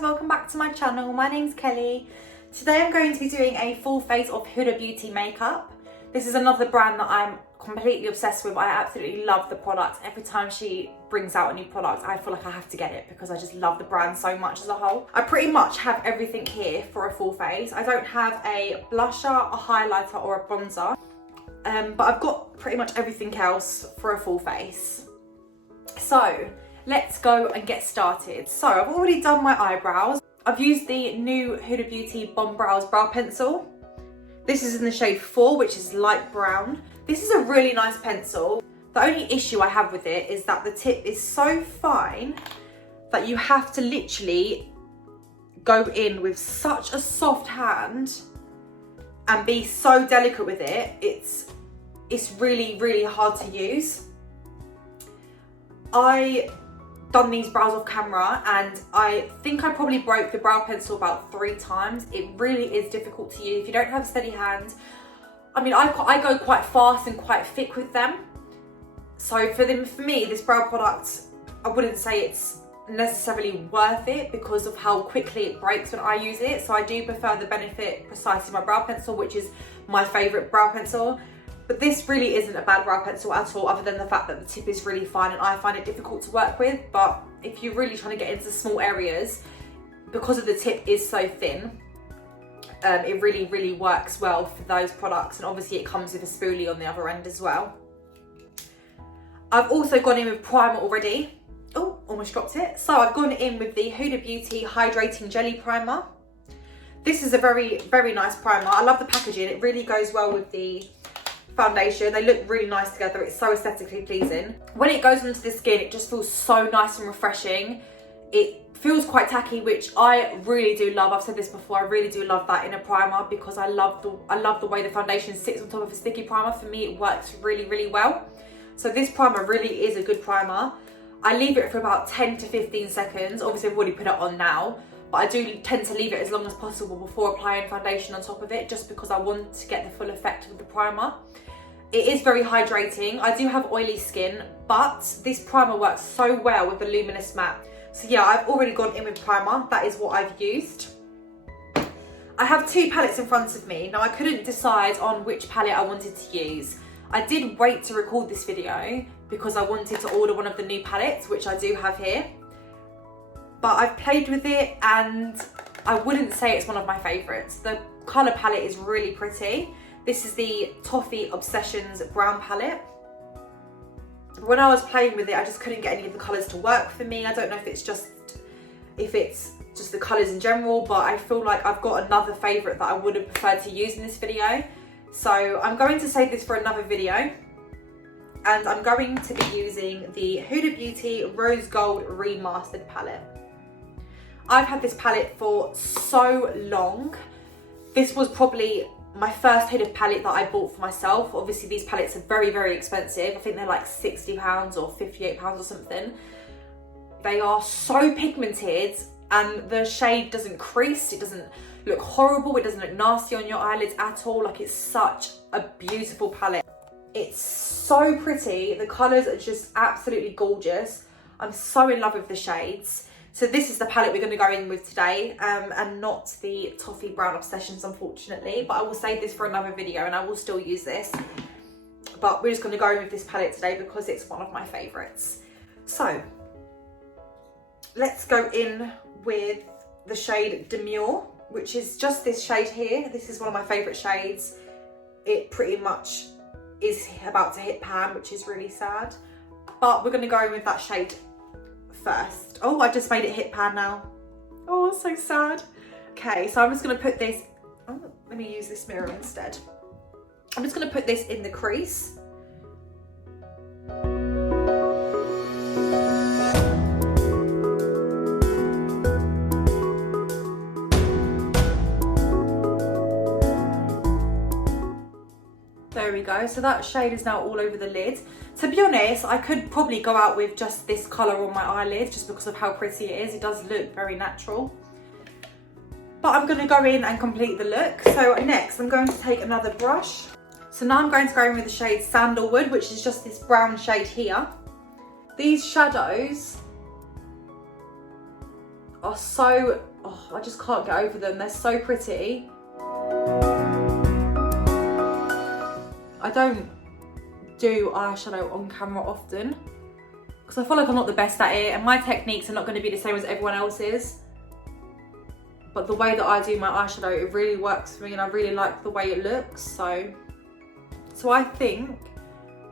guys, welcome back to my channel. My name's Kelly. Today I'm going to be doing a full face of Huda Beauty makeup. This is another brand that I'm completely obsessed with. I absolutely love the products. Every time she brings out a new product, I feel like I have to get it because I just love the brand so much as a whole. I pretty much have everything here for a full face. I don't have a blusher, a highlighter or a bronzer, but I've got pretty much everything else for a full face. So let's go and get started. So I've already done my eyebrows. I've used the new Huda Beauty Bomb Brows Brow Pencil. This is in the shade 4, which is light brown. This is a really nice pencil. The only issue I have with it is that the tip is so fine that you have to literally go in with such a soft hand and be so delicate with it. It's really, really hard to use. I done these brows off camera and I think I probably broke the brow pencil about 3 times. It really is difficult to use if you don't have a steady hand. I mean, I go quite fast and quite thick with them. So for me, this brow product, I wouldn't say it's necessarily worth it because of how quickly it breaks when I use it. So I do prefer the Benefit Precisely My Brow Pencil, which is my favourite brow pencil. But this really isn't a bad brow pencil at all, other than the fact that the tip is really fine and I find it difficult to work with. But if you're really trying to get into small areas, because of the tip is so thin, it really, really works well for those products. And obviously it comes with a spoolie on the other end as well. I've also gone in with primer already. Oh, almost dropped it. So I've gone in with the Huda Beauty Hydrating Jelly Primer. This is a very, very nice primer. I love the packaging. It really goes well with the foundation. They look really nice together. It's so aesthetically pleasing. When it goes into the skin, it just feels so nice and refreshing. It feels quite tacky, which I really do love. I've said this before, I really do love that in a primer because I love the way the foundation sits on top of a sticky primer. For me, it works really, really well. So this primer really is a good primer. I leave it for about 10 to 15 seconds. Obviously I've already put it on now, but I do tend to leave it as long as possible before applying foundation on top of it, just because I want to get the full effect of the primer. It is very hydrating. I do have oily skin, but this primer works so well with the luminous matte. So yeah, I've already gone in with primer. That is what I've used. I have 2 palettes in front of me. Now I couldn't decide on which palette I wanted to use. I did wait to record this video because I wanted to order one of the new palettes, which I do have here. But I've played with it and I wouldn't say it's one of my favourites. The colour palette is really pretty. This is the Toffee Obsessions brown palette. When I was playing with it, I just couldn't get any of the colours to work for me. I don't know if it's just the colours in general, but I feel like I've got another favourite that I would have preferred to use in this video. So I'm going to save this for another video. And I'm going to be using the Huda Beauty Rose Gold Remastered palette. I've had this palette for so long. This was probably my first Huda palette that I bought for myself. Obviously these palettes are very, very expensive. I think they're like £60 or £58 or something. They are so pigmented and the shade doesn't crease. It doesn't look horrible. It doesn't look nasty on your eyelids at all. Like, it's such a beautiful palette. It's so pretty. The colours are just absolutely gorgeous. I'm so in love with the shades. So this is the palette we're going to go in with today, and not the Toffee Brown Obsessions, unfortunately. But I will save this for another video and I will still use this. But we're just going to go in with this palette today because it's one of my favourites. So let's go in with the shade Demure, which is just this shade here. This is one of my favourite shades. It pretty much is about to hit pan, which is really sad. But we're going to go in with that shade first. Oh, I just made it hit pan now. Oh, so sad. Okay, so I'm just going to put this, let me use this mirror instead. I'm just going to put this in the crease. There we go. So that shade is now all over the lid. To be honest, I could probably go out with just this colour on my eyelid just because of how pretty it is. It does look very natural. But I'm going to go in and complete the look. So next, I'm going to take another brush. So now I'm going to go in with the shade Sandalwood, which is just this brown shade here. These shadows are so oh, I just can't get over them. They're so pretty. I don't do eyeshadow on camera often because I feel like I'm not the best at it and my techniques are not going to be the same as everyone else's. But the way that I do my eyeshadow, it really works for me and I really like the way it looks. So I think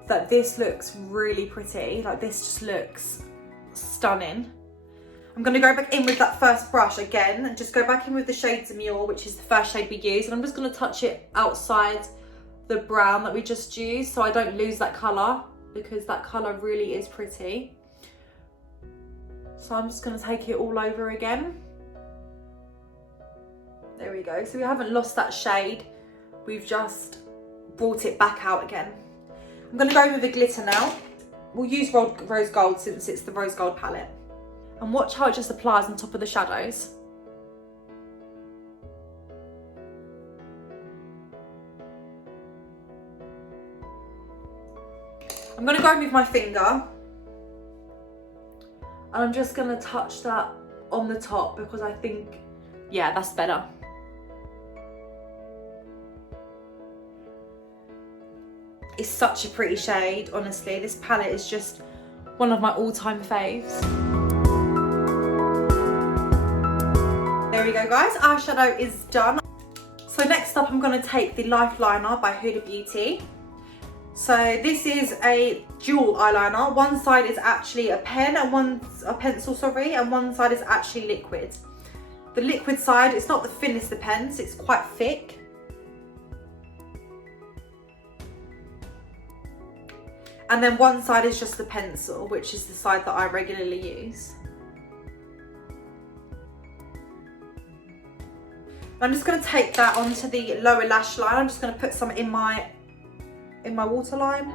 that this looks really pretty. Like this just looks stunning. I'm going to go back in with that first brush again and just go back in with the shade Demure, which is the first shade we used. And I'm just going to touch it outside the brown that we just used so I don't lose that colour, because that colour really is pretty. So I'm just going to take it all over again. There we go. So we haven't lost that shade. We've just brought it back out again. I'm going to go with the glitter now. We'll use rose gold since it's the rose gold palette. And watch how it just applies on top of the shadows. I'm going to go in with my finger. And I'm just going to touch that on the top because I think, yeah, that's better. It's such a pretty shade, honestly. This palette is just one of my all-time faves. There we go, guys. Eyeshadow is done. So next up, I'm going to take the Lifeliner by Huda Beauty. So this is a dual eyeliner. One side is actually a pen and a pencil, sorry, and one side is actually liquid. The liquid side, it's not the thinnest of pens, it's quite thick. And then one side is just the pencil, which is the side that I regularly use. I'm just going to take that onto the lower lash line. I'm just going to put some in my waterline.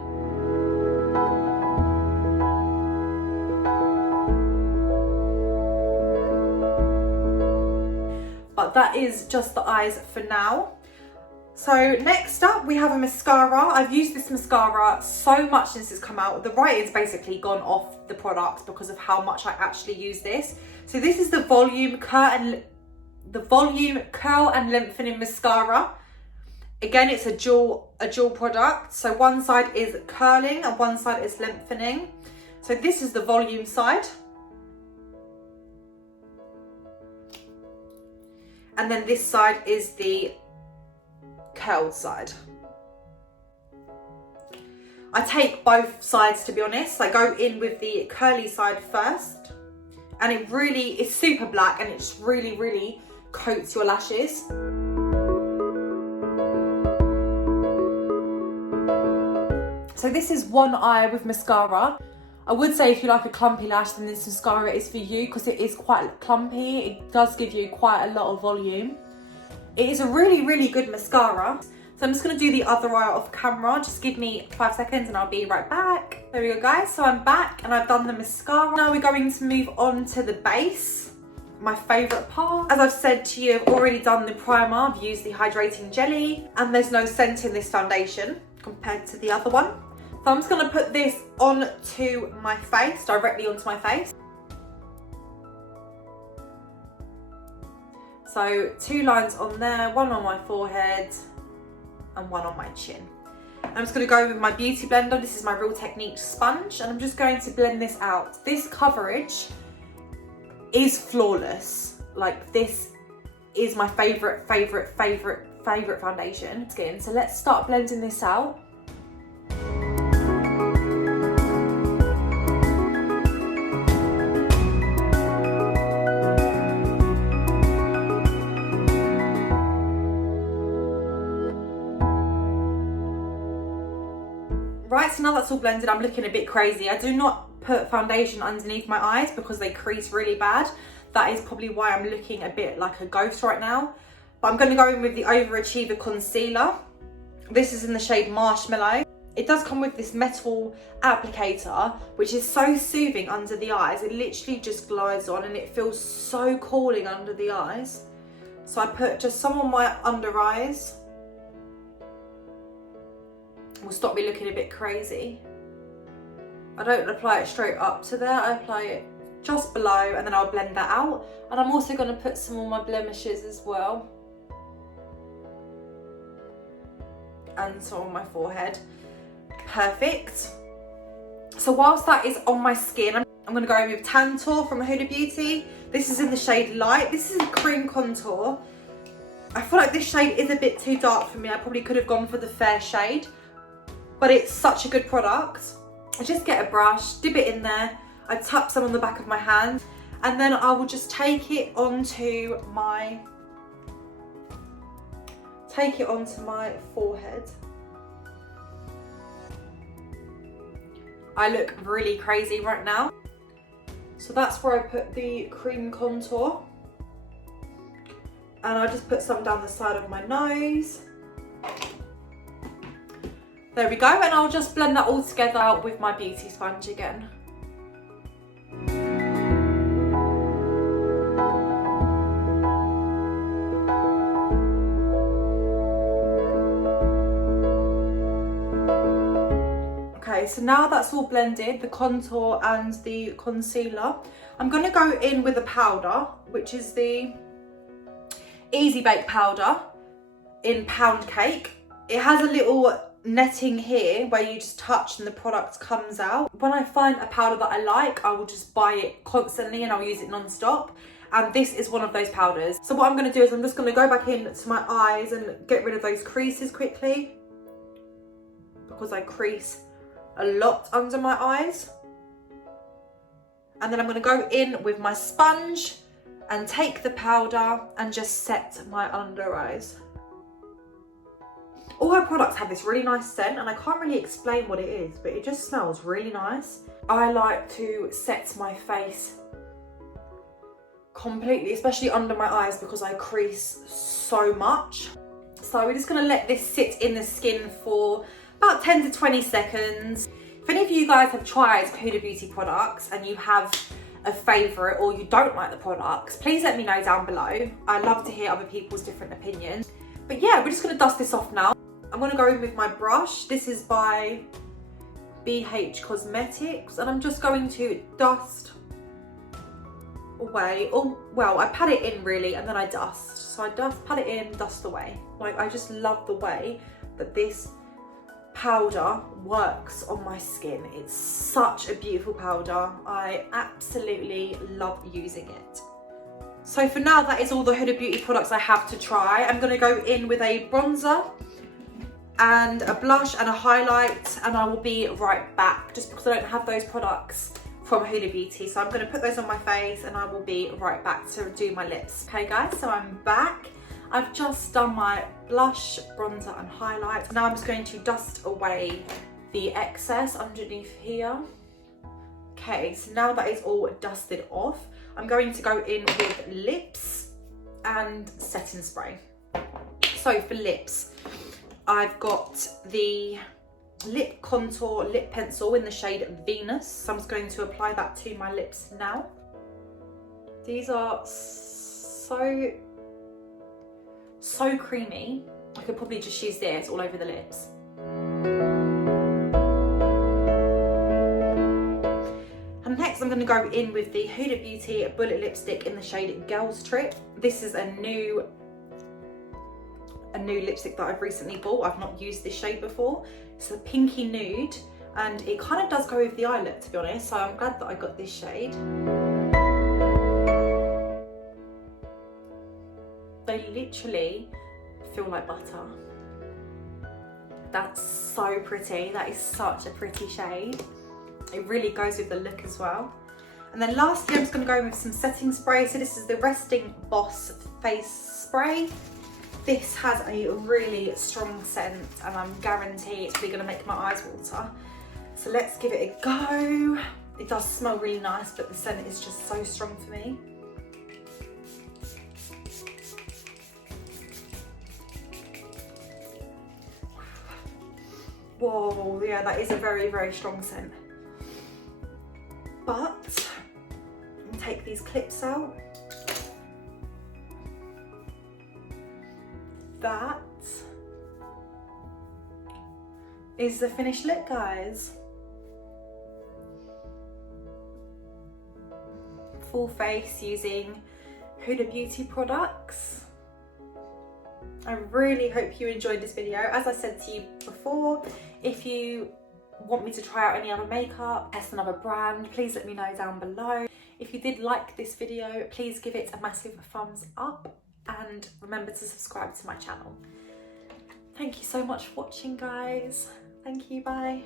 But that is just the eyes for now. So next up we have a mascara. I've used this mascara so much since it's come out. The writing's basically gone off the product because of how much I actually use this. So this is the Volume Curl and Lengthening Mascara. Again, it's a dual product. So one side is curling and one side is lengthening. So this is the volume side. And then this side is the curled side. I take both sides, to be honest. I go in with the curly side first. And it really is super black and it just really, really coats your lashes. So this is one eye with mascara. I would say if you like a clumpy lash, then this mascara is for you because it is quite clumpy. It does give you quite a lot of volume. It is a really, really good mascara. So I'm just going to do the other eye off camera. Just give me 5 seconds and I'll be right back. There we go, guys. So I'm back and I've done the mascara. Now we're going to move on to the base. My favourite part. As I've said to you, I've already done the primer. I've used the Hydrating Jelly and there's no scent in this foundation compared to the other one. So I'm just going to put this onto my face, directly onto my face. So 2 lines on there, 1 on my forehead and 1 on my chin. I'm just going to go with my beauty blender. This is my Real Technique sponge and I'm just going to blend this out. This coverage is flawless. Like, this is my favorite foundation skin. So let's start blending this out. Right, so now that's all blended, I'm looking a bit crazy. I do not put foundation underneath my eyes because they crease really bad. That is probably why I'm looking a bit like a ghost right now. But I'm going to go in with the Overachiever concealer. This is in the shade Marshmallow. It does come with this metal applicator, which is so soothing under the eyes. It literally just glides on and it feels so cooling under the eyes. So I put just some on my under eyes. Will stop me looking a bit crazy. I don't apply it straight up to there, I apply it just below, and then I'll blend that out. And I'm also going to put some on my blemishes as well. And some on my forehead. Perfect. So whilst that is on my skin, I'm going to go in with Tantor from Huda Beauty. This is in the shade Light. This is a cream contour. I feel like this shade is a bit too dark for me. I probably could have gone for the fair shade, but it's such a good product. I just get a brush, dip it in there. I tap some on the back of my hand, and then I will just take it onto my forehead. I look really crazy right now. So that's where I put the cream contour. And I just put some down the side of my nose. There we go, and I'll just blend that all together out with my beauty sponge again. Okay, so now that's all blended, the contour and the concealer, I'm going to go in with a powder, which is the Easy Bake powder in Pound Cake. It has a little netting here where you just touch and the product comes out. When I find a powder that I like, I will just buy it constantly and I'll use it non-stop. And this is one of those powders. So what I'm going to do is I'm just going to go back in to my eyes and get rid of those creases quickly, because I crease a lot under my eyes. And then I'm going to go in with my sponge and take the powder and just set my under eyes. All her products have this really nice scent, and I can't really explain what it is, but it just smells really nice. I like to set my face completely, especially under my eyes, because I crease so much. So we're just going to let this sit in the skin for about 10 to 20 seconds. If any of you guys have tried Huda Beauty products and you have a favourite or you don't like the products, please let me know down below. I love to hear other people's different opinions. But yeah, we're just going to dust this off now. I'm going to go in with my brush. This is by BH Cosmetics, and I'm just going to dust away. Oh, well, I pat it in really, and then I dust. So I pat it in, dust away. Like, I just love the way that this powder works on my skin. It's such a beautiful powder. I absolutely love using it. So for now, that is all the Huda Beauty products I have to try. I'm going to go in with a bronzer and a blush and a highlight, and I will be right back, just because I don't have those products from Huda Beauty. So I'm going to put those on my face and I will be right back to do my lips. Okay guys, so I'm back. I've just done my blush, bronzer and highlight. Now I'm just going to dust away the excess underneath here. Okay, so now that is all dusted off, I'm going to go in with lips and setting spray. So for lips, I've got the lip contour lip pencil in the shade Venus. So I'm just going to apply that to my lips now. These are so creamy. I could probably just use this all over the lips. And next I'm going to go in with the Huda Beauty Bullet Lipstick in the shade Girls Trip. This is a new lipstick that I've recently bought. I've not used this shade before. It's a pinky nude, and it kind of does go with the eye look, to be honest, so I'm glad that I got this shade. They literally feel like butter. That's so pretty. That is such a pretty shade. It really goes with the look as well. And then lastly, I'm just going to go in with some setting spray. So this is the Resting Boss Face Spray. This has a really strong scent, and I'm guaranteed it's really going to make my eyes water. So let's give it a go. It does smell really nice, but the scent is just so strong for me. Whoa, yeah, that is a very, very strong scent. But I'll take these clips out. That is the finished look, guys. full face using Huda Beauty products. I really hope you enjoyed this video. As I said to you before, if you want me to try out any other makeup, test another brand, please let me know down below. If you did like this video, please give it a massive thumbs up and remember to subscribe to my channel. Thank you so much for watching, guys. Thank you, bye.